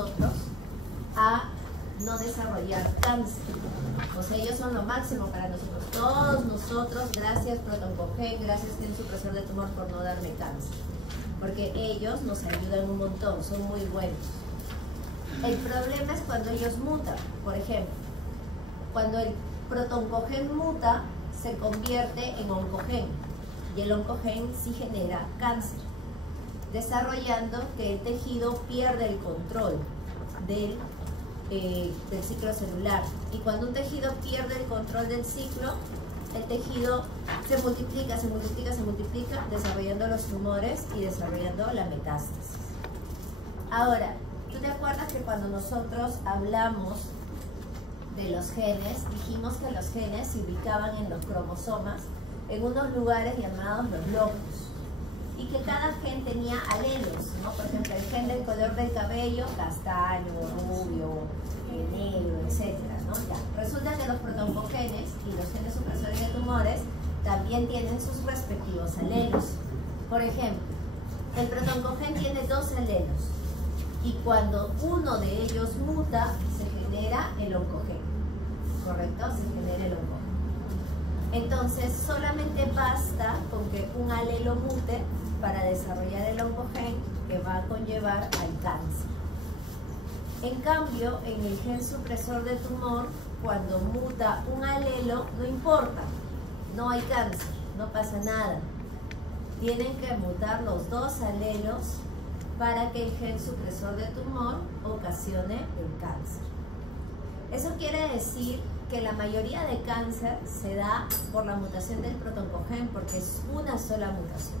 nosotros a no desarrollar cáncer. O sea, ellos son lo máximo para nosotros. Todos nosotros, gracias ProtonCogen, gracias Gen Supresor de Tumor por no darme cáncer. Porque ellos nos ayudan un montón, son muy buenos. El problema es cuando ellos mutan. Por ejemplo, cuando el ProtonCogen muta, se convierte en oncogen. Y el oncogen sí genera cáncer, desarrollando que el tejido pierde el control del ciclo celular. Y cuando un tejido pierde el control del ciclo, el tejido se multiplica, desarrollando los tumores y desarrollando la metástasis. Ahora, ¿tú te acuerdas que cuando nosotros hablamos de los genes, dijimos que los genes se ubicaban en los cromosomas, en unos lugares llamados los locus, y que cada gen tenía alelos, ¿no? Por ejemplo, el gen del color del cabello, castaño, rubio, negro, etc., ¿no? Ya. Resulta que los protoncogenes y los genes supresores de tumores también tienen sus respectivos alelos. Por ejemplo, el protoncogen tiene dos alelos, y cuando uno de ellos muta, se genera el oncogen, ¿correcto? Se genera el oncogen. Entonces, solamente basta con que un alelo mute para desarrollar el oncogen que va a conllevar al cáncer. En cambio, en el gen supresor de tumor, cuando muta un alelo, no importa, no hay cáncer, no pasa nada. Tienen que mutar los dos alelos para que el gen supresor de tumor ocasione el cáncer. Eso quiere decir que la mayoría de cáncer se da por la mutación del protoncogen, porque es una sola mutación.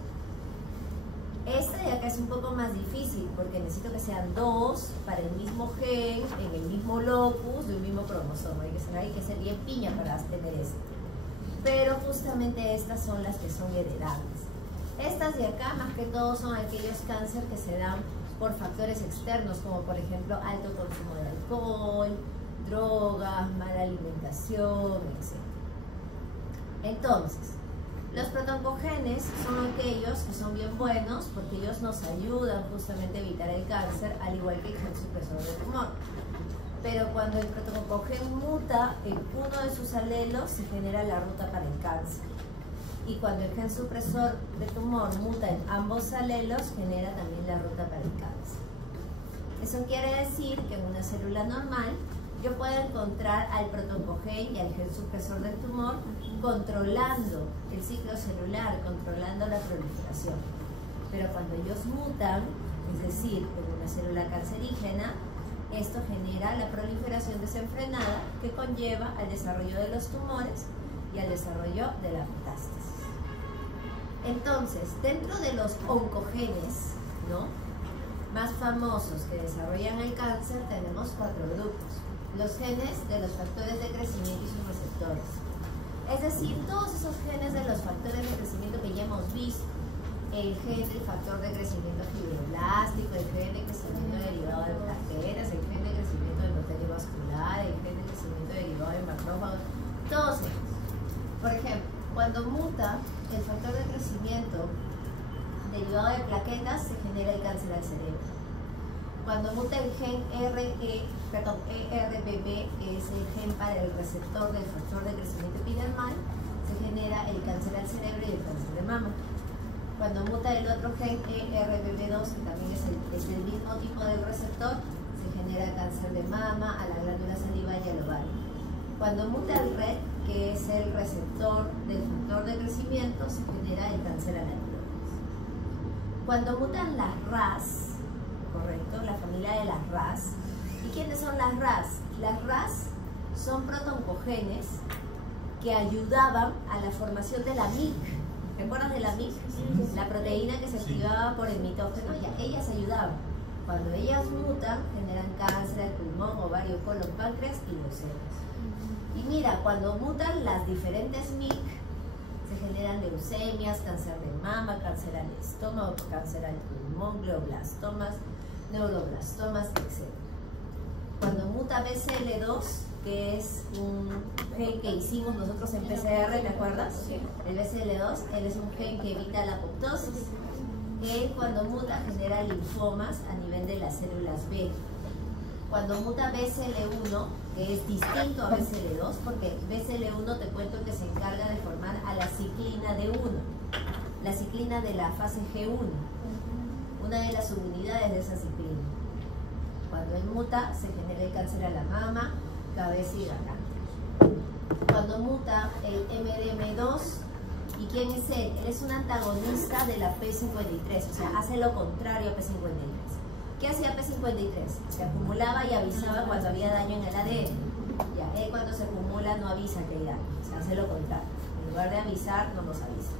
Esta de acá es un poco más difícil porque necesito que sean dos para el mismo gen, en el mismo locus, de un mismo cromosoma. Hay que ser bien piña para tener esto. Pero justamente estas son las que son heredables. Estas de acá, más que todo, son aquellos cáncer que se dan por factores externos, como por ejemplo alto consumo de alcohol, drogas, mala alimentación, etc. Entonces, los protoncogenes son aquellos que son bien buenos porque ellos nos ayudan justamente a evitar el cáncer, al igual que el gen supresor de tumor. Pero cuando el protoncogen muta en uno de sus alelos, se genera la ruta para el cáncer. Y cuando el gen supresor de tumor muta en ambos alelos, genera también la ruta para el cáncer. Eso quiere decir que en una célula normal, yo puedo encontrar al protoncogen y al gen supresor del tumor controlando el ciclo celular, controlando la proliferación. Pero cuando ellos mutan, es decir, en una célula cancerígena, esto genera la proliferación desenfrenada que conlleva al desarrollo de los tumores y al desarrollo de la metástasis. Entonces, dentro de los oncogenes, ¿no?, más famosos que desarrollan el cáncer, tenemos 4 grupos. Los genes de los factores de crecimiento y sus receptores. Es decir, todos esos genes de los factores de crecimiento que ya hemos visto. El gen del factor de crecimiento fibroblástico, el gen de crecimiento derivado de plaquetas, el gen de crecimiento del endotelio vascular, el gen de crecimiento derivado de macrófagos, todos ellos. Por ejemplo, cuando muta el factor de crecimiento derivado de plaquetas, se genera el cáncer al cerebro. Cuando muta el gen ERBB, que es el gen para el receptor del factor de crecimiento epidermal, se genera el cáncer al cerebro y el cáncer de mama. Cuando muta el otro gen ERBB2, que también es el mismo tipo de receptor, se genera cáncer de mama, a la glándula salival y al ovario. Cuando muta el RET, que es el receptor del factor de crecimiento, se genera el cáncer a la tiroides. Cuando mutan las RAS, correcto, la familia de las RAS. ¿Y quiénes son las RAS? Las RAS son protoncogenes que ayudaban a la formación de la MYC. ¿Te acuerdas de la MYC? La proteína que se activaba por el mitógeno, ya, ellas ayudaban. Cuando ellas mutan, generan cáncer al pulmón, ovario, colon, páncreas y leucemias. Y mira, cuando mutan las diferentes MYC, se generan leucemias, cáncer de mama, cáncer al estómago, cáncer al pulmón, glioblastomas, neuroblastomas, etc. Cuando muta BCL2, que es un gen que hicimos nosotros en PCR, ¿te acuerdas? El BCL2, él es un gen que evita la apoptosis. Él, cuando muta, genera linfomas a nivel de las células B. Cuando muta BCL1, que es distinto a BCL2, porque BCL1 te cuento que se encarga de formar a la ciclina D1, la ciclina de la fase G1, una de las subunidades de esa ciclina. Cuando él muta, se genera el cáncer a la mama, cabeza y garganta. Cuando muta el MDM2, ¿y quién es él? Él es un antagonista de la P53, o sea, hace lo contrario a P53. ¿Qué hacía P53? Se acumulaba y avisaba cuando había daño en el ADN. Ya, él cuando se acumula no avisa que hay daño, se hace lo contrario. En lugar de avisar, no nos avisa.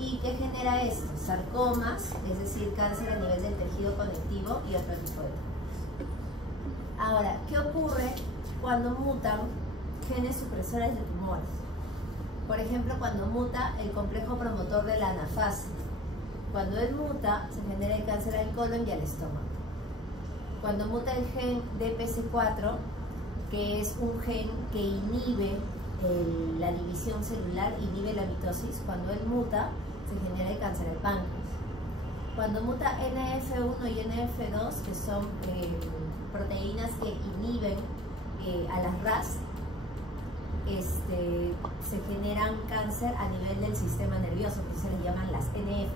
¿Y qué genera esto? Sarcomas, es decir, cáncer a nivel del tejido conectivo y otro tipo de cáncer. Ahora, ¿qué ocurre cuando mutan genes supresores de tumores? Por ejemplo, cuando muta el complejo promotor de la anafase. Cuando él muta, se genera el cáncer al colon y al estómago. Cuando muta el gen DPC4, que es un gen que inhibe la división celular, inhibe la mitosis, cuando él muta, se genera el cáncer al páncreas. Cuando muta NF1 y NF2, que son proteínas que inhiben a las RAS, se generan cáncer a nivel del sistema nervioso, que se les llaman las NF.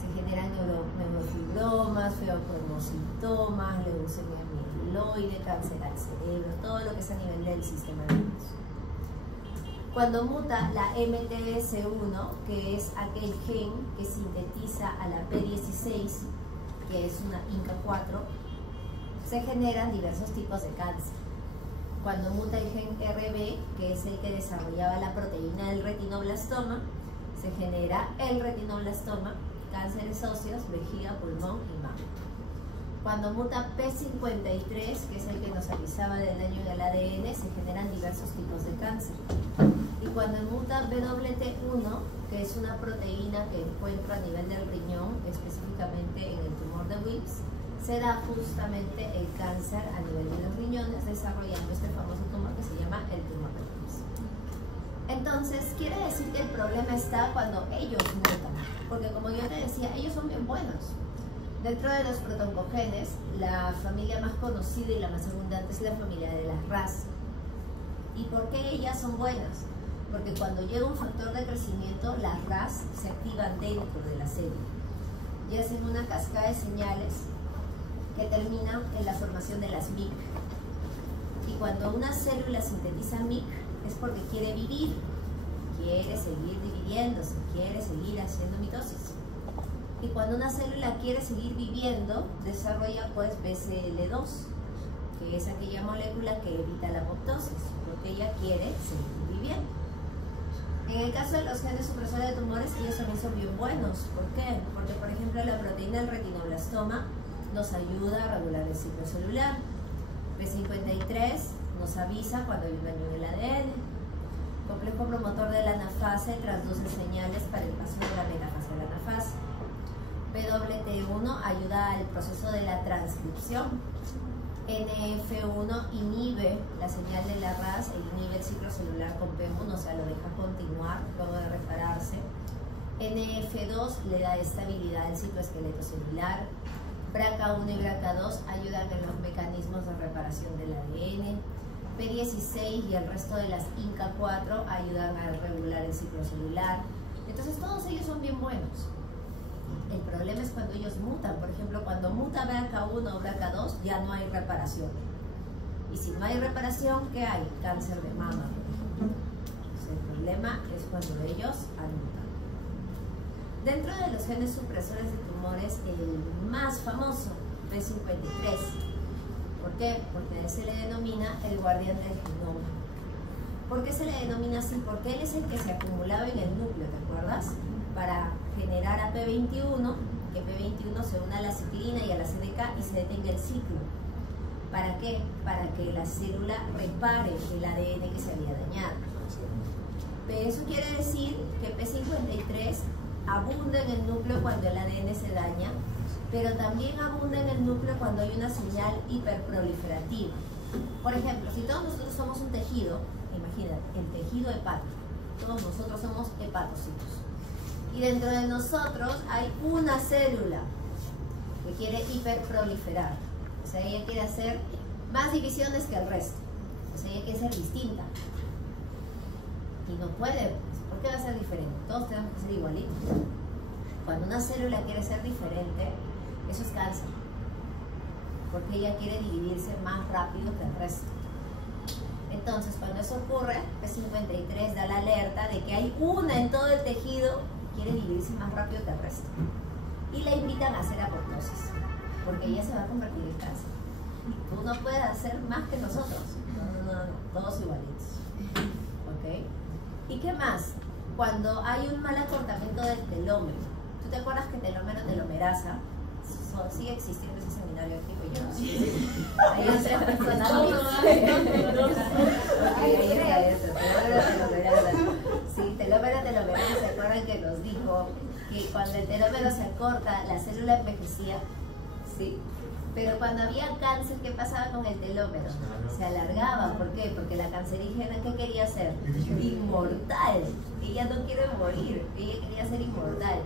Se generan neurofibromas, feocromocitomas, leucemia mieloide, cáncer al cerebro, todo lo que es a nivel del sistema nervioso. Cuando muta la MTS1, que es aquel gen que sintetiza a la P16, que es una INCA4, se generan diversos tipos de cáncer. Cuando muta el gen RB, que es el que desarrollaba la proteína del retinoblastoma, se genera el retinoblastoma, cánceres óseos, vejiga, pulmón y mama. Cuando muta P53, que es el que nos avisaba del daño en el ADN, se generan diversos tipos de cáncer. Y cuando muta WT1, que es una proteína que encuentro a nivel del riñón, específicamente en el tumor de Wilks, se da justamente el cáncer a nivel de los riñones, desarrollando este famoso tumor que se llama el tumor de Wilks. Entonces, quiere decir que el problema está cuando ellos mutan, porque como yo te decía, ellos son bien buenos. Dentro de los protoncogenes, la familia más conocida y la más abundante es la familia de las RAS. ¿Y por qué ellas son buenas? Porque cuando llega un factor de crecimiento, las RAS se activan dentro de la célula y hacen una cascada de señales que terminan en la formación de las MYC. Y cuando una célula sintetiza MYC es porque quiere vivir, quiere seguir dividiéndose, quiere seguir haciendo mitosis. Y cuando una célula quiere seguir viviendo, desarrolla pues BCL2, que es aquella molécula que evita la apoptosis, porque ella quiere seguir viviendo. En el caso de los genes supresores de tumores, ellos también son bien buenos. ¿Por qué? Porque, por ejemplo, la proteína del retinoblastoma nos ayuda a regular el ciclo celular. P53 nos avisa cuando hay un daño en el ADN. Complejo promotor de la anafase transduce señales para el paso de la metafase a la anafase. PWT1 ayuda al proceso de la transcripción. NF1 inhibe la señal de la RAS e inhibe el ciclo celular con P1, o sea, lo deja continuar luego de repararse. NF2 le da estabilidad al citoesqueleto celular. BRCA1 y BRCA2 ayudan en los mecanismos de reparación del ADN. P16 y el resto de las INCA4 ayudan a regular el ciclo celular. Entonces todos ellos son bien buenos. El problema es cuando ellos mutan. Por ejemplo, cuando muta BRCA1 o BRCA2 ya no hay reparación. Y si no hay reparación, ¿qué hay? Cáncer de mama. Entonces, el problema es cuando ellos han mutado. Dentro de los genes supresores de tumores, el más famoso, P53. ¿Por qué? Porque a él se le denomina el guardián del genoma. ¿Por qué se le denomina así? Porque él es el que se acumulaba en el núcleo, ¿te acuerdas? Para generar a P21, que P21 se una a la ciclina y a la CDK y se detenga el ciclo. ¿Para qué? Para que la célula repare el ADN que se había dañado. Eso quiere decir que P53 abunda en el núcleo cuando el ADN se daña, pero también abunda en el núcleo cuando hay una señal hiperproliferativa. Por ejemplo, si todos nosotros somos un tejido, imagínate, el tejido hepático, todos nosotros somos hepatocitos. Y dentro de nosotros hay una célula que quiere hiperproliferar. O sea, ella quiere hacer más divisiones que el resto. O sea, ella quiere ser distinta. Y no puede. ¿Por qué va a ser diferente? Todos tenemos que ser igualitos. Cuando una célula quiere ser diferente, eso es cáncer. Porque ella quiere dividirse más rápido que el resto. Entonces, cuando eso ocurre, P53 da la alerta de que hay una en todo el tejido que quiere dividirse más rápido que el resto. Y la invitan a hacer apoptosis, porque ella se va a convertir en cáncer. Tú no puedes hacer más que nosotros. No, todos igualitos. ¿Ok? ¿Y qué más? Cuando hay un mal acortamiento del telómero. ¿Tú te acuerdas que telómero, telomerasa? Sigue existiendo ese seminario aquí, pues yo no sé. Hay otras personas. Sí, telómero, telomerasa. ¿Se acuerdan que nos dijo que cuando el telómero se acorta, la célula envejecía? Sí. Pero cuando había cáncer, ¿qué pasaba con el telómero? Se alargaba. ¿Por qué? Porque la cancerígena, ¿qué quería hacer? Inmortal. Ella no quiere morir, ella quería ser inmortal.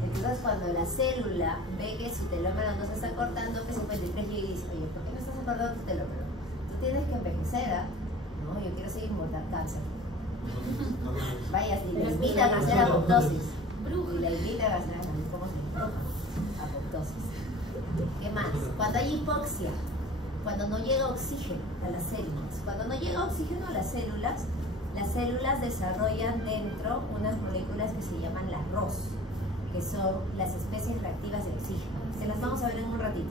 Entonces, cuando la célula ve que su telómero no se está cortando, P53 llega y dice, oye, ¿por qué no estás acortando tu telómero? Tú tienes que envejecer, ¿ah? No, yo quiero ser inmortal, cáncer. Vaya, si le invitan a hacer apoptosis. Y la invitan a hacer, ¿cómo se llama? Apoptosis. ¿Qué más? Cuando hay hipoxia, cuando no llega oxígeno a las células. Cuando no llega oxígeno a las células desarrollan dentro unas moléculas que se llaman las ROS, que son las especies reactivas de oxígeno. Se las vamos a ver en un ratito.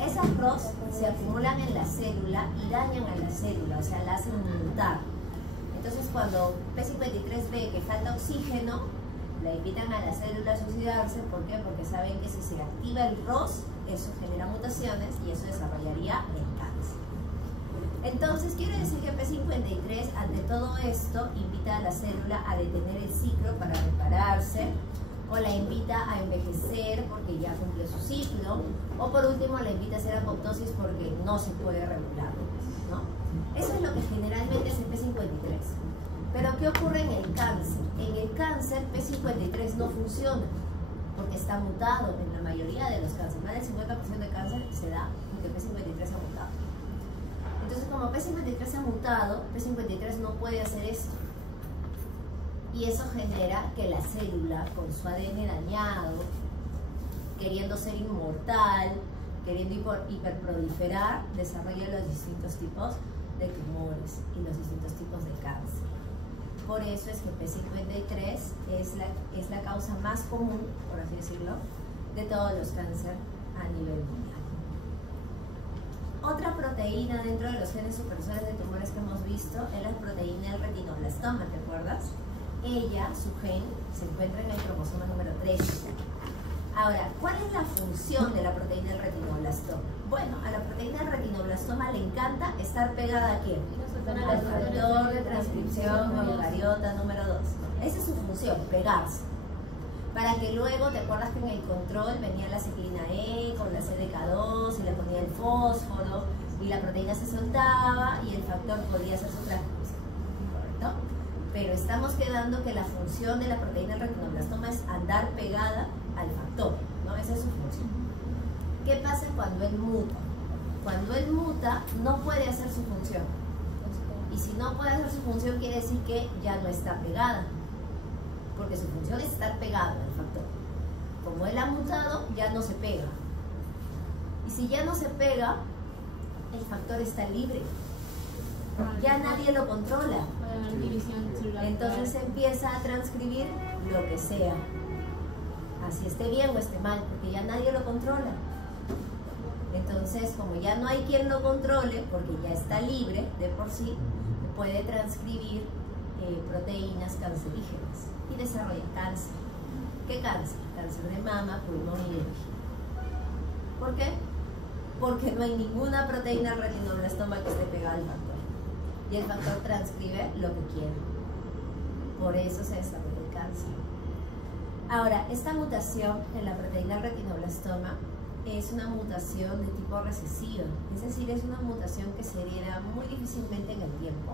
Esas ROS se acumulan en la célula y dañan a la célula, o sea, la hacen mutar. Entonces, cuando P53 ve que falta oxígeno, la invitan a la célula a suicidarse. ¿Por qué? Porque saben que si se activa el ROS, eso genera mutaciones y eso desarrollaría el cáncer. Entonces, quiere decir que P53, ante todo esto, invita a la célula a detener el ciclo para repararse, o la invita a envejecer porque ya cumplió su ciclo, o por último la invita a hacer apoptosis porque no se puede regular, ¿no? Eso es lo que generalmente es el P53. Pero ¿qué ocurre en el cáncer? En el cáncer P53 no funciona porque está mutado en la mayoría de los cánceres. Más del 50% de cáncer se da porque P53 ha mutado. Entonces, como P53 ha mutado, P53 no puede hacer esto. Y eso genera que la célula, con su ADN dañado, queriendo ser inmortal, queriendo hiperproliferar, desarrolla los distintos tipos de tumores y los distintos tipos de cáncer. Por eso es que P53 es la causa más común, por así decirlo, de todos los cánceres a nivel mundial. Otra proteína dentro de los genes supresores de tumores que hemos visto es la proteína del retinoblastoma, ¿te acuerdas? Ella, su gen, se encuentra en el cromosoma número 3. Ahora, ¿cuál es la función de la proteína del retinoblastoma? Bueno, a la proteína del retinoblastoma le encanta estar pegada ¿a quién? Al factor de transcripción eucariota número 2. Esa es su función, pegarse. Para que luego, ¿te acuerdas que en el control venía la ciclina E con la CDK2 y le ponía el fósforo y la proteína se soltaba y el factor podía hacer su transcripción? ¿Correcto? Pero estamos quedando que la función de la proteína del retinoblastoma es andar pegada al factor, ¿no? Esa es su función. ¿Qué pasa cuando él muta? Cuando él muta, no puede hacer su función. Y si no puede hacer su función, quiere decir que ya no está pegada. Porque su función es estar pegado al factor. Como él ha mutado, ya no se pega. Y si ya no se pega, el factor está libre. Ya nadie lo controla. Entonces empieza a transcribir lo que sea. Así esté bien o esté mal, porque ya nadie lo controla. Entonces, como ya no hay quien lo controle, porque ya está libre de por sí, puede transcribir proteínas cancerígenas y desarrolla cáncer. ¿Qué cáncer? Cáncer de mama, pulmón y de vejiga. ¿Por qué? Porque no hay ninguna proteína del retinoblastoma que esté pegada al factor. Y el factor transcribe lo que quiere. Por eso se desarrolla el cáncer. Ahora, esta mutación en la proteína del retinoblastoma es una mutación de tipo recesiva, es decir, es una mutación que se hereda muy difícilmente en el tiempo,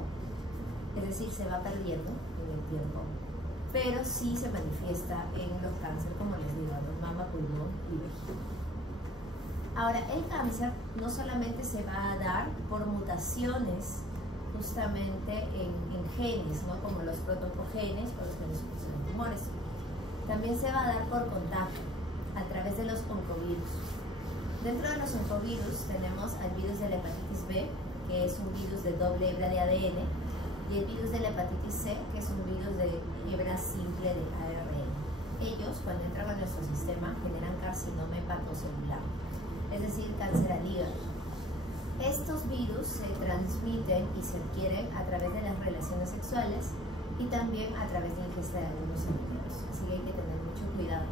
es decir, se va perdiendo en el tiempo, pero sí se manifiesta en los cánceres, como les digo, de mama, pulmón y vejiga. Ahora, el cáncer no solamente se va a dar por mutaciones justamente en genes, ¿no? Como los protoncogenes, por los que nos producen tumores. También se va a dar por contagio a través de los oncovirus. Dentro de los oncovirus tenemos al virus de la hepatitis B, que es un virus de doble hebra de ADN, y el virus de la hepatitis C, que es un virus de hebra simple de ARN. Ellos, cuando entran a nuestro sistema, generan carcinoma hepatocelular, es decir, cáncer al hígado. Estos virus se transmiten y se adquieren a través de las relaciones sexuales y también a través de la ingesta de algunos alimentos, así que hay que tener mucho cuidado.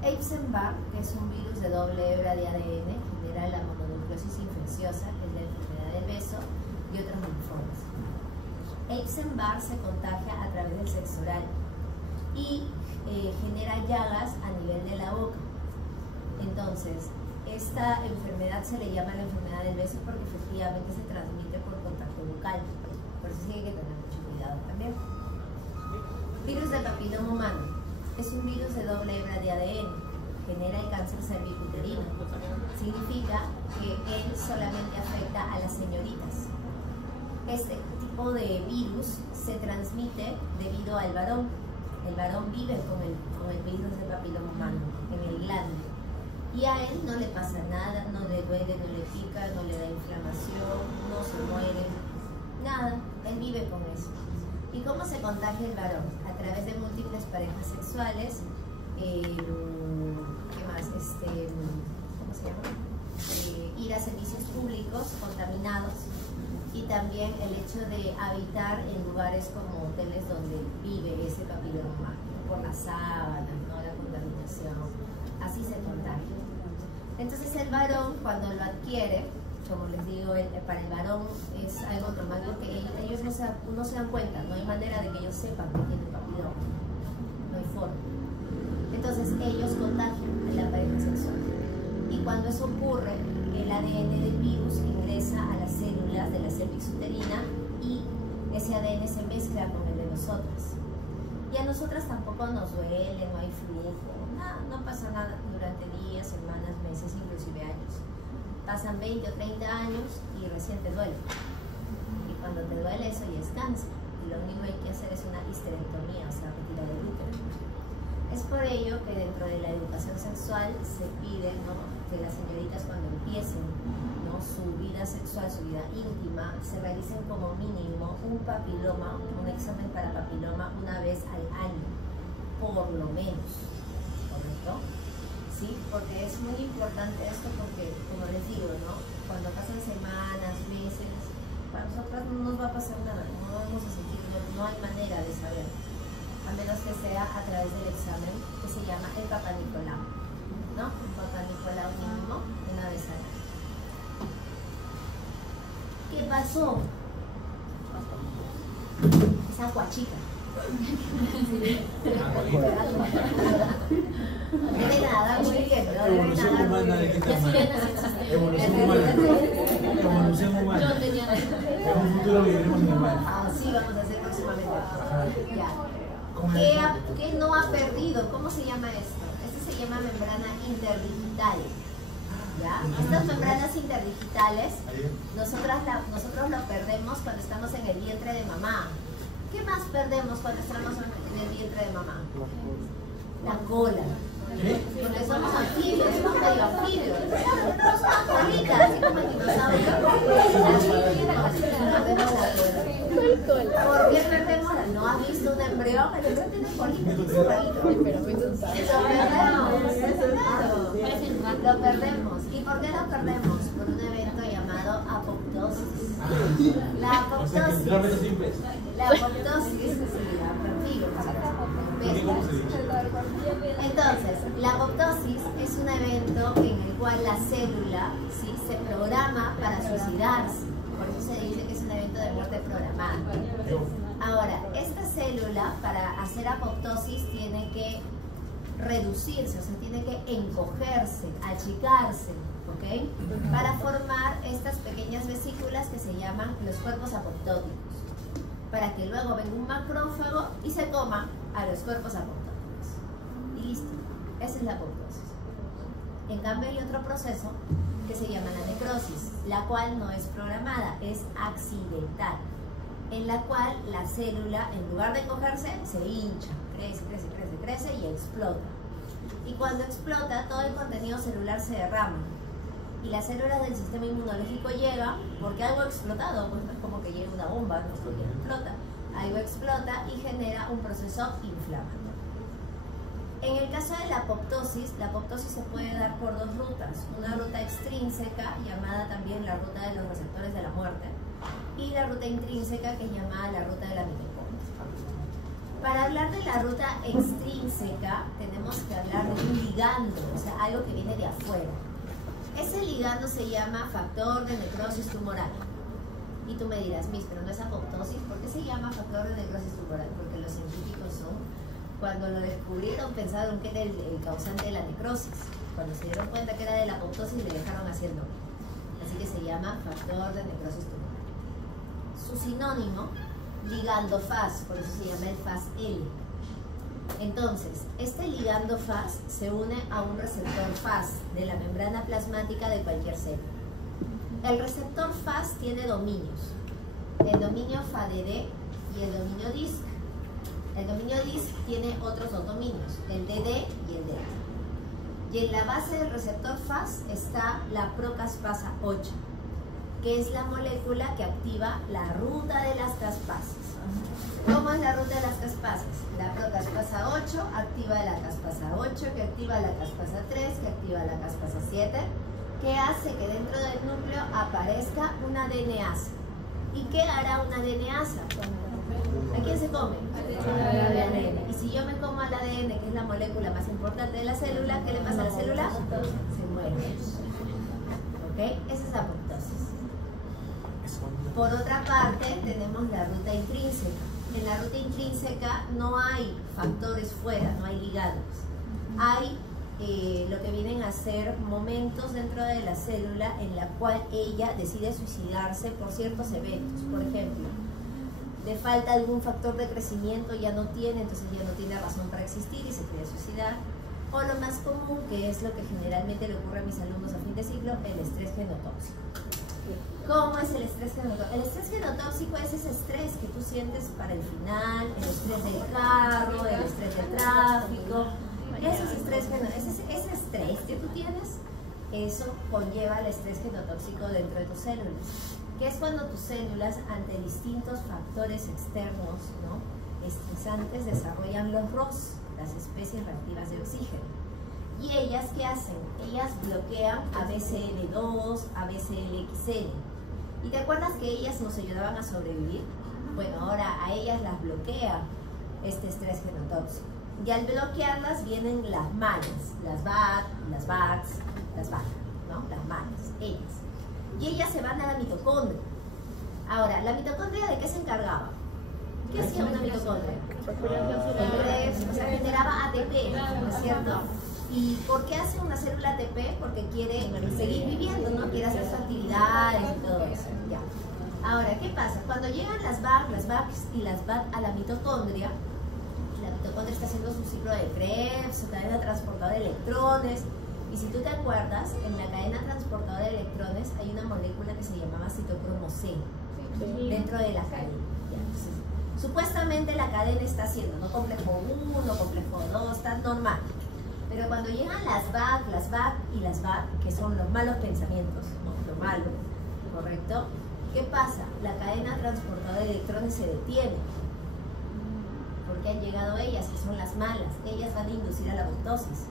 Epstein-Barr, que es un virus de doble hebra de ADN, genera la mononucleosis infecciosa, que es la enfermedad del beso, y otros linfomas. Epstein-Barr se contagia a través del sexo oral y genera llagas a nivel de la boca. Entonces, esta enfermedad se le llama la enfermedad del beso porque efectivamente se transmite por contacto bucal. Por eso sí hay que tener mucho cuidado también. Virus del papiloma humano. Es un virus de doble hebra de ADN. Genera el cáncer cervicuterino. Significa que él solamente afecta a las señoritas. Este tipo de virus se transmite debido al varón. El varón vive con el virus del papiloma humano en el glande. Y a él no le pasa nada, no le duele, no le pica, no le da inflamación, no se muere, nada, él vive con eso. ¿Y cómo se contagia el varón? A través de múltiples parejas sexuales, ¿qué más? ¿Cómo se llama? Ir a servicios públicos contaminados y también el hecho de habitar en lugares como hoteles donde vive ese papiloma humano, por las sábanas, ¿no? La contaminación, así se contagia. Entonces el varón, cuando lo adquiere, como les digo, para el varón es algo normal porque ellos no se dan cuenta, no hay manera de que ellos sepan que tienen papiloma, no hay forma. Entonces ellos contagian a la pareja sexual. Y cuando eso ocurre, el ADN del virus ingresa a las células de la cervix uterina y ese ADN se mezcla con el de nosotras. Y a nosotras tampoco nos duele, no hay flujo, nada, no pasa nada durante días, semanas, meses, inclusive años. Pasan 20 o 30 años y recién te duele. Y cuando te duele eso ya es cáncer. Y lo único que hay que hacer es una histerectomía, o sea, retirar el útero. Es por ello que dentro de la educación sexual se pide, ¿no?, que las señoritas cuando empiecen, ¿no?, su vida sexual, su vida íntima, se realicen como mínimo un papiloma, un examen para papiloma una vez al año, por lo menos, ¿correcto? Sí, porque es muy importante esto porque, como les digo, ¿no?, cuando pasan semanas, meses, para nosotras no nos va a pasar nada, no vamos a sentir, no hay manera de saber, a menos que sea a través del examen que se llama el Papá Nicolau, ¿no? El Papá Nicolau mínimo una vez al año. ¿Qué pasó? Esa guachica. Debe nadar muy bien, ¿no? Debe nadar muy bien. Evolución humana. Es un futuro que viviremos en el mar. Sí, vamos a hacer próximamente. Ya. ¿Qué no ha perdido? ¿Cómo se llama esto? Esto se llama membrana interdigital. ¿Ya? Estas membranas interdigitales, nosotros lo perdemos cuando estamos en el vientre de mamá. ¿Qué más perdemos cuando estamos en el vientre de mamá? La cola. Porque somos anfibios, somos medio anfibios. No somos colitas, así como el dinosaurio. Perdemos la cola. ¿Por qué perdemos? ¿No has visto un embrión? El embrión tiene colitas, es lo perdemos. ¿Y por qué lo perdemos? Por un evento llamado apoptosis. La apoptosis. La apoptosis, entonces, la apoptosis es un evento en el cual la célula, ¿sí?, se programa para suicidarse. Por eso se dice que es un evento de muerte programada. Ahora, esta célula para hacer apoptosis tiene que reducirse, o sea, tiene que encogerse, achicarse, ¿ok? Para formar estas pequeñas vesículas que se llaman los cuerpos apoptóticos, para que luego venga un macrófago y se coma a los cuerpos apoptóticos. Y listo, esa es la apoptosis. En cambio hay otro proceso que se llama la necrosis, la cual no es programada, es accidental, en la cual la célula, en lugar de cogerse, se hincha, crece y explota. Y cuando explota, todo el contenido celular se derrama. Y las células del sistema inmunológico llegan porque algo ha explotado, pues no es como que llega una bomba, no es porque explota. Algo explota y genera un proceso inflamatorio. En el caso de la apoptosis se puede dar por dos rutas. Una ruta extrínseca, llamada también la ruta de los receptores de la muerte, y la ruta intrínseca, que es llamada la ruta de la mitocondria. Para hablar de la ruta extrínseca, tenemos que hablar de un ligando, o sea, algo que viene de afuera. Ese ligando se llama factor de necrosis tumoral. Y tú me dirás, Miss, pero no es apoptosis. ¿Por qué se llama factor de necrosis tumoral? Porque los científicos cuando lo descubrieron, pensaron que era el causante de la necrosis. Cuando se dieron cuenta que era de la apoptosis, le dejaron haciendo. Así que se llama factor de necrosis tumoral. Su sinónimo, ligando Fas, por eso se llama el Fas-L. Entonces, este ligando Fas se une a un receptor Fas de la membrana plasmática de cualquier célula. El receptor Fas tiene dominios, el dominio FADD y el dominio DISC. El dominio DISC tiene otros dos dominios, el DD y el DET. Y en la base del receptor Fas está la procaspasa 8, que es la molécula que activa la ruta de las caspasas. ¿Cómo es la ruta de las caspasas? La procaspasa 8 activa la caspasa 8, que activa la caspasa 3, que activa la caspasa 7, que hace que dentro del núcleo aparezca una DNasa. ¿Y qué hará una DNasa? ¿A quién se come? Al ADN. Y si yo me como al ADN, que es la molécula más importante de la célula, ¿qué le pasa a la célula? Se muere. ¿Ok? Esa es la apoptosis. Por otra parte, tenemos la ruta intrínseca. En la ruta intrínseca no hay factores fuera, no hay ligados. Hay lo que vienen a ser momentos dentro de la célula en la cual ella decide suicidarse por ciertos eventos. Por ejemplo, le falta algún factor de crecimiento, ya no tiene, entonces ya no tiene razón para existir y se quiere suicidar. O lo más común, que es lo que generalmente le ocurre a mis alumnos a fin de ciclo, el estrés genotóxico. ¿Cómo es el estrés genotóxico? El estrés genotóxico es ese estrés que tú sientes para el final, el estrés del carro, el estrés del tráfico. Ese estrés que tú tienes, eso conlleva el estrés genotóxico dentro de tus células, que es cuando tus células, ante distintos factores externos, ¿no?, estresantes, desarrollan los ROS, las especies reactivas de oxígeno. ¿Y ellas qué hacen? Ellas bloquean a BCL2, a BCLXL. ¿Y te acuerdas que ellas nos ayudaban a sobrevivir? Bueno, ahora a ellas las bloquea este estrés genotóxico. Y al bloquearlas vienen las malas, las BAC, las VACs, las VAC, ¿no? Las malas, ellas. Y ellas se van a la mitocondria. Ahora, ¿la mitocondria de qué se encargaba? ¿Qué hacía una mitocondria? O sea, generaba ATP, ¿no es cierto? ¿Y por qué hace una célula ATP? Porque quiere seguir viviendo, ¿no? Quiere hacer sus actividades y todo eso. Ya. Ahora, ¿qué pasa? Cuando llegan las VACs y las VAC a la mitocondria está haciendo su ciclo de Krebs, su cadena transportadora de electrones. Y si tú te acuerdas, en la cadena transportadora de electrones hay una molécula que se llamaba citocromo C dentro de la cadena. Entonces, supuestamente la cadena está haciendo, ¿no?, complejo 1, complejo 2, está normal. Pero cuando llegan las VAC y las VAC, que son los malos pensamientos, ¿no?, lo malo, ¿correcto? ¿Qué pasa? La cadena transportadora de electrones se detiene. Porque han llegado ellas, que son las malas. Ellas van a inducir a la apoptosis.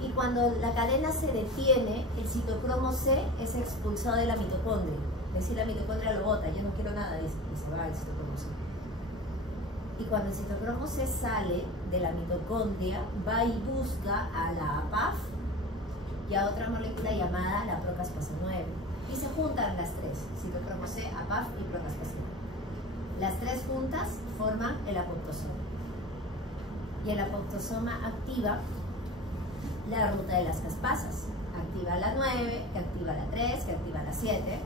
Y cuando la cadena se detiene, el citocromo C es expulsado de la mitocondria. Es decir, la mitocondria lo bota, yo no quiero nada, y se va el citocromo C. Y cuando el citocromo C sale de la mitocondria, va y busca a la APAF y a otra molécula llamada la procaspasa 9. Y se juntan las tres, citocromo C, APAF y procaspasa 9. Las tres juntas forman el apoptosoma. Y el apoptosoma activa la ruta de las caspasas. Activa la 9, que activa la 3, que activa la 7,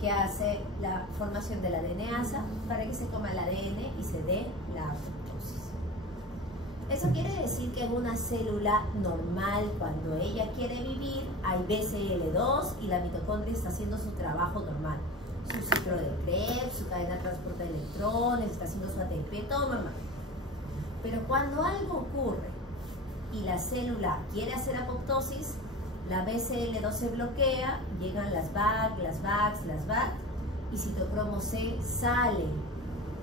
que hace la formación de la DNasa para que se coma el ADN y se dé la apoptosis. Eso quiere decir que en una célula normal, cuando ella quiere vivir, hay BCL2 y la mitocondria está haciendo su trabajo normal. Su ciclo de Krebs, su cadena de transporte de electrones, está haciendo su ATP, todo normal. Pero cuando algo ocurre y la célula quiere hacer apoptosis, la BCL2 se bloquea, llegan las VAC, las VACs, las VAT, y citocromo C sale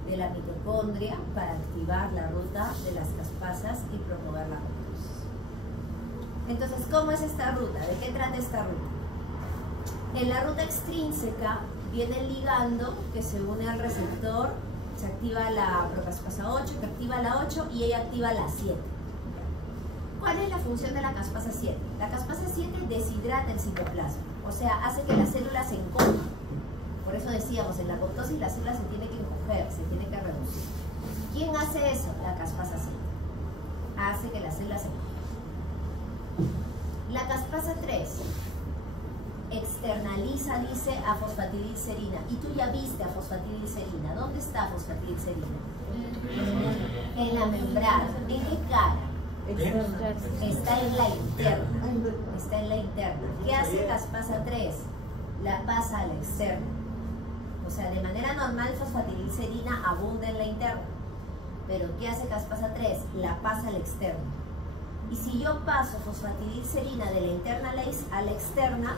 de la mitocondria para activar la ruta de las caspasas y promover la apoptosis. Entonces, ¿cómo es esta ruta? ¿De qué trata esta ruta? En la ruta extrínseca viene el ligando que se une al receptor, se activa la procaspasa 8, que activa la 8 y ella activa la 7. ¿Cuál es la función de la caspasa 7? La caspasa 7 deshidrata el citoplasma, o sea, hace que la célula se encoja. Por eso decíamos, en la apoptosis la célula se tiene que encoger, se tiene que reducir. ¿Quién hace eso? La caspasa 7. Hace que la célula se encoja. La caspasa 3 externaliza, dice, a fosfatidilcerina. Y tú ya viste a fosfatidilcerina. ¿Dónde está fosfatidilcerina? En la membrana. ¿En qué cara? Está en la interna. Está en la interna. ¿Qué hace caspasa 3? La pasa a la externa. O sea, de manera normal fosfatidilcerina abunda en la interna. Pero ¿qué hace caspasa 3? La pasa a la externa. Y si yo paso fosfatidilcerina de la interna a la externa,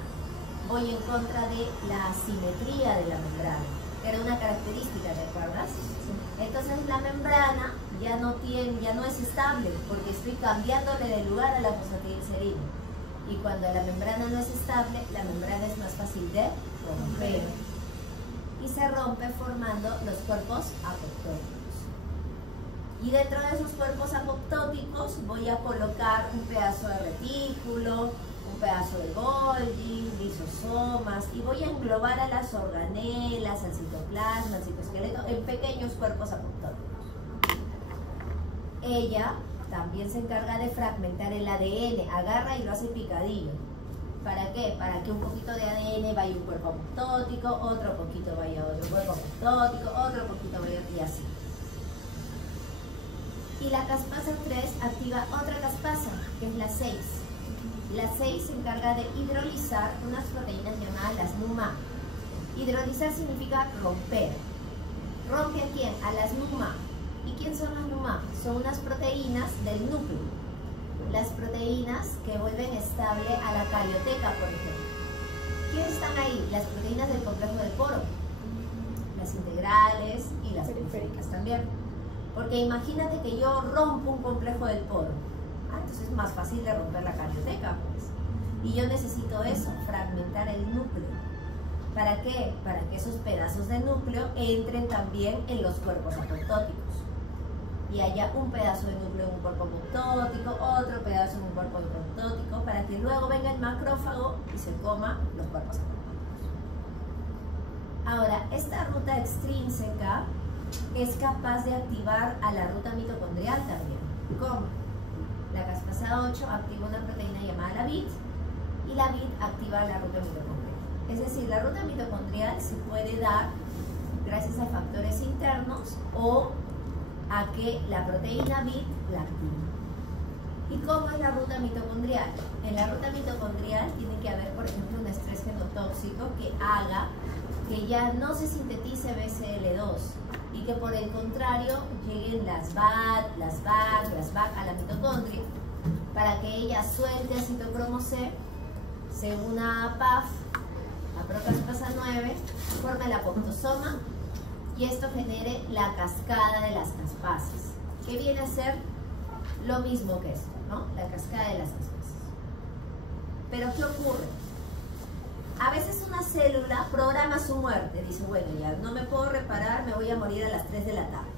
voy en contra de la asimetría de la membrana. Era una característica, ¿te acuerdas? Entonces la membrana ya no es estable porque estoy cambiándole de lugar a la fosfatidilcerina. Y cuando la membrana no es estable, la membrana es más fácil de romper. Y se rompe formando los cuerpos apoptóticos. Y dentro de esos cuerpos apoptóticos voy a colocar un pedazo de retículo, un pedazo de Golgi, lisosomas, y voy a englobar a las organelas, al citoplasma, al citoesqueleto, en pequeños cuerpos apoptóticos. Ella también se encarga de fragmentar el ADN, agarra y lo hace picadillo. ¿Para qué? Para que un poquito de ADN vaya a un cuerpo apoptótico, otro poquito vaya a otro cuerpo apoptótico, otro poquito vaya y así. Y la caspasa 3 activa otra caspasa, que es la 6. La 6 se encarga de hidrolizar unas proteínas llamadas las NUMA. Hidrolizar significa romper. ¿Rompe a quién? A las NUMA. ¿Y quién son las NUMA? Son unas proteínas del núcleo. Las proteínas que vuelven estable a la carioteca, por ejemplo. ¿Quiénes están ahí? Las proteínas del complejo del poro. Las integrales y las periféricas también. Porque imagínate que yo rompo un complejo del poro. Entonces es más fácil de romper la carioteca, pues. Y yo necesito eso, fragmentar el núcleo. ¿Para qué? Para que esos pedazos de núcleo entren también en los cuerpos apoptóticos. Y haya un pedazo de núcleo en un cuerpo apoptótico, otro pedazo en un cuerpo apoptótico, para que luego venga el macrófago y se coma los cuerpos apoptóticos. Ahora, esta ruta extrínseca es capaz de activar a la ruta mitocondrial también. ¿Cómo? La caspasa 8 activa una proteína llamada la BIT y la BIT activa la ruta mitocondrial. Es decir, la ruta mitocondrial se puede dar gracias a factores internos o a que la proteína BIT la active. ¿Y cómo es la ruta mitocondrial? En la ruta mitocondrial tiene que haber, por ejemplo, un estrés genotóxico que haga que ya no se sintetice BCL2 y que por el contrario lleguen las VAT, las VAC, las VAC a la mitocondria para que ella suelte a citocromo C, se una a PAF, a procaspasa 9, forme el apoptosoma y esto genere la cascada de las caspasas, que viene a ser lo mismo que esto, ¿no? La cascada de las caspasas. Pero ¿qué ocurre? A veces una célula programa su muerte, dice, bueno, ya no me puedo reparar, me voy a morir a las 3 de la tarde.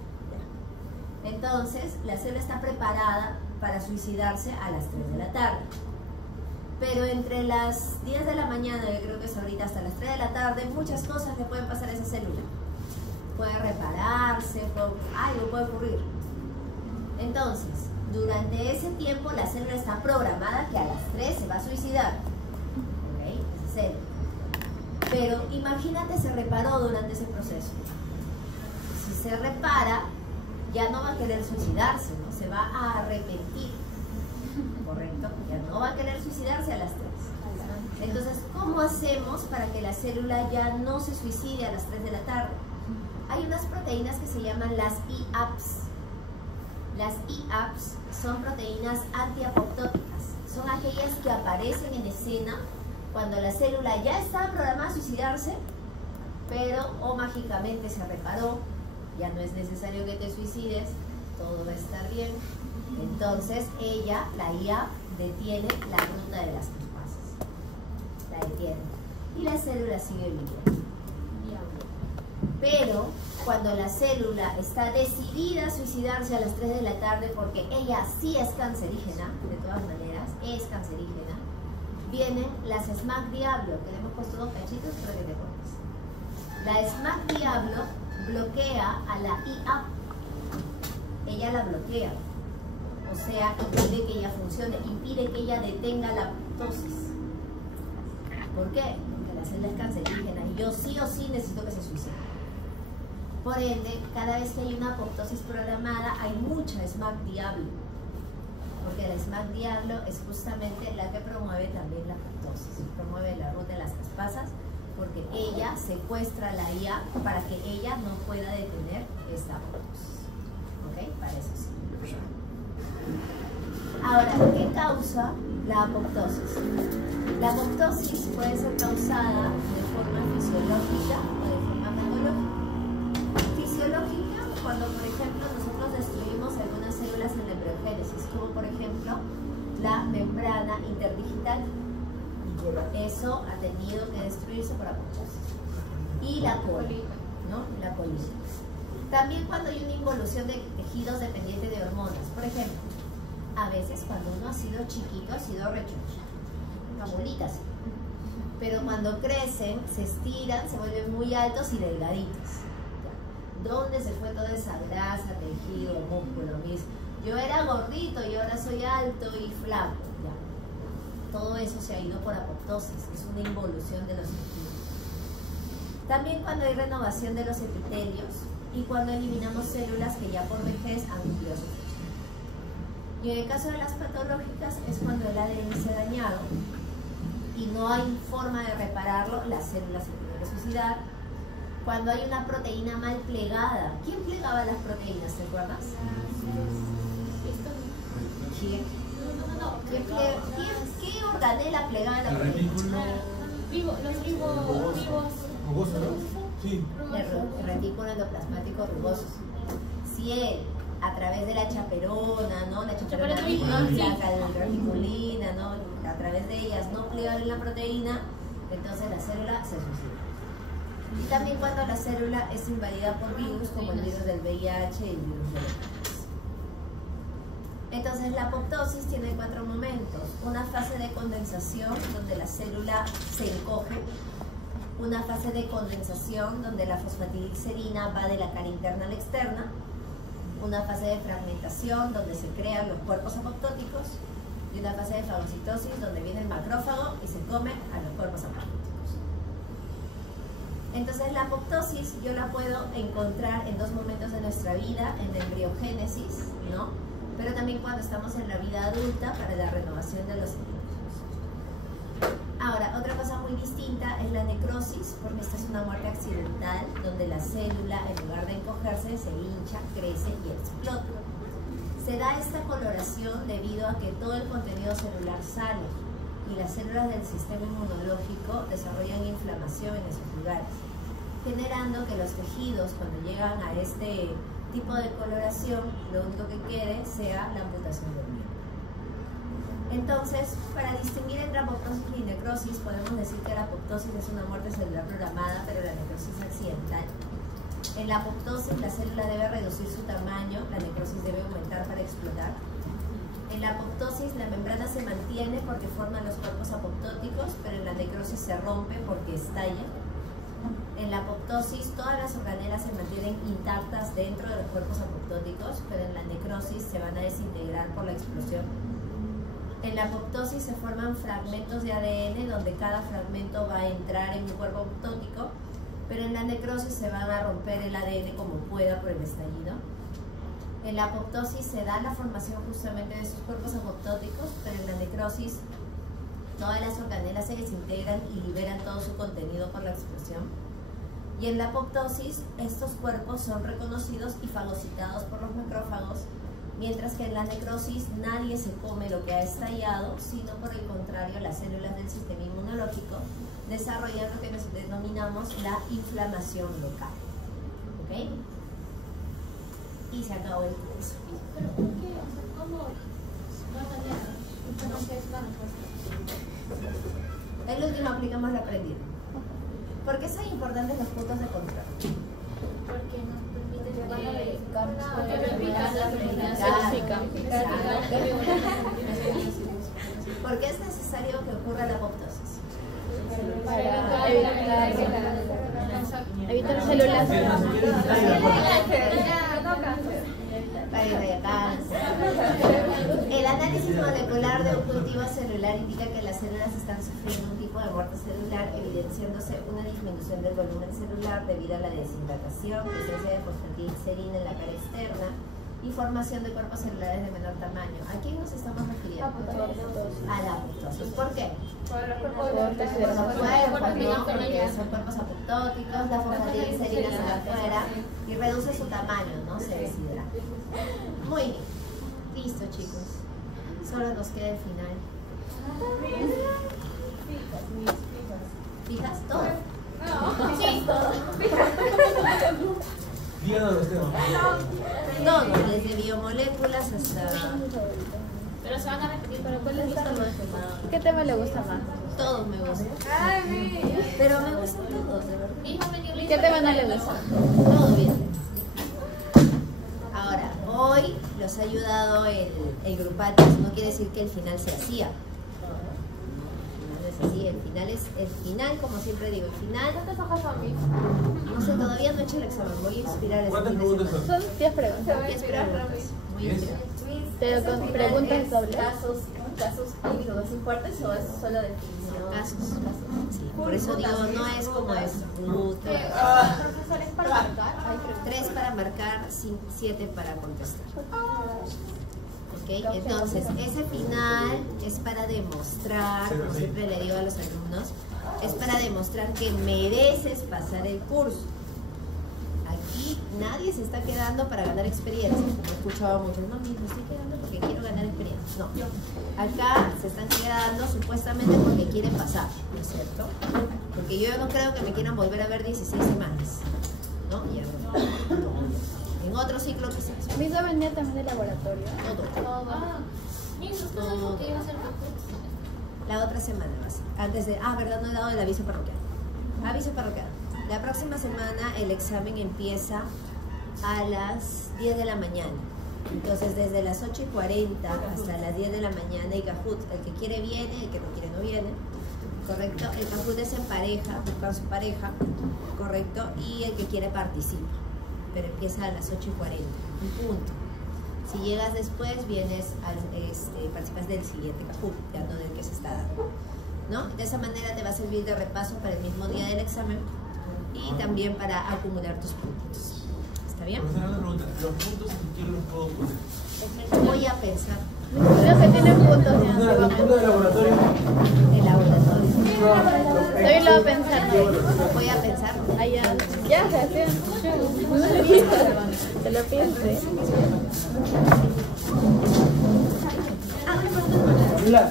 Entonces, la célula está preparada para suicidarse a las 3 de la tarde. Pero entre las 10 de la mañana, yo creo que es ahorita, hasta las 3 de la tarde, muchas cosas le pueden pasar a esa célula. Puede repararse, algo puede ocurrir. Entonces, durante ese tiempo la célula está programada que a las 3 se va a suicidar. ¿Ok? Esa célula. Pero imagínate se reparó durante ese proceso. Si se repara, ya no va a querer suicidarse, ¿no? Se va a arrepentir, ¿correcto? Ya no va a querer suicidarse a las 3. Entonces, ¿cómo hacemos para que la célula ya no se suicide a las 3 de la tarde? Hay unas proteínas que se llaman las IAPs. Las IAPs son proteínas antiapoptóticas. Son aquellas que aparecen en escena cuando la célula ya está programada a suicidarse, pero mágicamente se reparó, ya no es necesario que te suicides, todo va a estar bien. Entonces ella, la IAP, detiene la ruta de las caspasas. La detiene. Y la célula sigue viviendo. Pero cuando la célula está decidida a suicidarse a las 3 de la tarde, porque ella sí es cancerígena, de todas maneras, es cancerígena, vienen las SMAC Diablo, que le hemos puesto 2 cachitos para que te pongas. La SMAC Diablo bloquea a la IAP. Ella la bloquea. O sea, impide que ella funcione, impide que ella detenga la apoptosis. ¿Por qué? Porque la célula es cancerígena y yo sí o sí necesito que se suicide. Por ende, cada vez que hay una apoptosis programada, hay mucha SMAC Diablo. Porque la SMAC Diablo es justamente la que promueve también la apoptosis. Promueve la ruta de las caspasas, porque ella secuestra la IA para que ella no pueda detener esta apoptosis. ¿Ok? Para eso sí. Ahora, ¿qué causa la apoptosis? La apoptosis puede ser causada de forma fisiológica o de forma patológica. Fisiológica, cuando por ejemplo nosotros destruimos algunas células en la embriogénesis, como por ejemplo la membrana interdigital. Eso ha tenido que destruirse por apoptosis. Y la coli, ¿no? La colítica. También cuando hay una involución de tejidos dependientes de hormonas. Por ejemplo, a veces cuando uno ha sido chiquito, ha sido rechoncho, una bolita así. Pero cuando crecen, se estiran, se vuelven muy altos y delgaditos. ¿Dónde se fue toda esa grasa, tejido, músculo? Yo era gordito y ahora soy alto y flaco. Ya. Todo eso se ha ido por apoptosis, es una involución de los tejidos. También cuando hay renovación de los epitelios y cuando eliminamos células que ya por vejez han cumplido su fecha. Y en el caso de las patológicas es cuando el ADN se ha dañado y no hay forma de repararlo, las células se tienen que suicidar. Cuando hay una proteína mal plegada. ¿Quién plegaba las proteínas? ¿Te acuerdas? ¿Quién? ¿Qué organela plegaba la proteína? Los vivos. Rugoso, ¿no? Sí. El retículo endoplasmático rugoso. Si él, a través de la chaperona, ¿no? La chaperona la reticulina, ¿no? A través de ellas no plegan la proteína, entonces la célula se suicida. Y también cuando la célula es invadida por virus, como el virus del VIH y el virus del herpes. Entonces la apoptosis tiene 4 momentos. Una fase de condensación, donde la célula se encoge. Una fase de condensación, donde la fosfatidilcerina va de la cara interna a la externa. Una fase de fragmentación, donde se crean los cuerpos apoptóticos. Y una fase de fagocitosis, donde viene el macrófago y se come a los cuerpos apoptóticos. Entonces la apoptosis yo la puedo encontrar en 2 momentos de nuestra vida, en la embriogénesis, ¿no? Pero también cuando estamos en la vida adulta para la renovación de los epitelios. Ahora, otra cosa muy distinta es la necrosis, porque esta es una muerte accidental, donde la célula, en lugar de encogerse, se hincha, crece y explota. Se da esta coloración debido a que todo el contenido celular sale y las células del sistema inmunológico desarrollan inflamación en esos lugares, generando que los tejidos, cuando llegan a este tipo de coloración, lo único que quede sea la amputación del miembro. Entonces, para distinguir entre apoptosis y necrosis, podemos decir que la apoptosis es una muerte celular programada, pero la necrosis es accidental. En la apoptosis, la célula debe reducir su tamaño, la necrosis debe aumentar para explotar. En la apoptosis, la membrana se mantiene porque forman los cuerpos apoptóticos, pero en la necrosis se rompe porque estalla. En la apoptosis, todas las organelas se mantienen intactas dentro de los cuerpos apoptóticos, pero en la necrosis se van a desintegrar por la explosión. En la apoptosis se forman fragmentos de ADN, donde cada fragmento va a entrar en un cuerpo apoptótico, pero en la necrosis se van a romper el ADN como pueda por el estallido. En la apoptosis se da la formación justamente de esos cuerpos apoptóticos, pero en la necrosis todas las organelas se desintegran y liberan todo su contenido por la explosión. Y en la apoptosis estos cuerpos son reconocidos y fagocitados por los macrófagos, mientras que en la necrosis nadie se come lo que ha estallado, sino por el contrario las células del sistema inmunológico desarrollan lo que nos denominamos la inflamación local. ¿Ok? Y se acabó el curso. ¿Pero por qué? O sea, ¿cómo va a cambiar? El último aplicamos la aprendido. ¿Por qué son importantes los puntos de control? Porque nos permite verificar ¿Por qué es necesario que ocurra la apoptosis? para evitar células. Para evitar cáncer. El análisis molecular de un cultivo celular indica que las células están sufriendo un tipo de muerte celular, evidenciándose una disminución del volumen celular debido a la deshidratación, presencia de fosfatidilcerina en la cara externa y formación de cuerpos celulares de menor tamaño. ¿A quién nos estamos refiriendo? A la apoptosis. ¿Por qué? Por los cuerpos, ¿no? Porque son cuerpos apoptóticos, la fosfatidilcerina se va afuera y reduce su tamaño, ¿no? Se deshidrata. Muy bien. Listo, chicos. Solo nos queda el final. ¿Fijas? ¿Todo? Sí, todo. Díganos los temas. Todo, desde biomoléculas hasta... Pero se van a repetir, pero ¿cuál les gusta más? ¿Qué tema le gusta más? Todos me gustan. Pero me gustan todos, de verdad. ¿Qué tema no le gusta? Todo bien. Ahora, hoy los ha ayudado el grupal, eso no quiere decir que el final se hacía. No es así, el final, como siempre digo, el final. ¿Cuántas hojas son, Miss? No sé, todavía no he hecho el examen, voy a inspirar el ¿Cuántas fin de preguntas semana. son? Son 10 preguntas. Voy a inspirar muy inspirada. Pero con preguntas dobles. ¿Casos clínicos así fuertes o es solo definición? Casos. Sí, por eso digo, no es como es. Profesores para marcar. 3 para marcar, 7 para contestar. ¿Ok? Entonces, ese final es para demostrar, como siempre le digo a los alumnos, es para demostrar que mereces pasar el curso. Aquí nadie se está quedando para ganar experiencia. Como he escuchado a muchos, no, me estoy quedando porque quiero ganar experiencia. No, acá se están quedando supuestamente porque quieren pasar, ¿no es cierto? Porque yo no creo que me quieran volver a ver 16 semanas, ¿no? Ya no. En otro ciclo quizás. ¿Me hizo venir también del laboratorio? Todo. Miss, ¿usted dijo que iba a ser concurso? La otra semana va a ser. Antes de. ¿Verdad? No he dado el aviso parroquial. Aviso parroquial. La próxima semana el examen empieza a las 10 de la mañana. Entonces, desde las 8:40 hasta las 10 de la mañana, y Kahoot, el que quiere viene, el que no quiere no viene. ¿Correcto? El Kahoot es en pareja, buscar su pareja, ¿correcto? Y el que quiere participa. Pero empieza a las 8:40, un punto. Si llegas después, vienes participas del siguiente Kahoot, ya no del que se está dando, ¿no? De esa manera te va a servir de repaso para el mismo día del examen y también para acumular tus puntos. ¿Está bien? Profesora, una pregunta. ¿Los puntos en quién los puedo poner? Voy a pensar. Los que tienen puntos. Profesora, los puntos del laboratorio. El laboratorio. Hoy lo voy a pensar. Voy a pensar. Allá. Ya, Sebastián. Te lo pienses. Hola.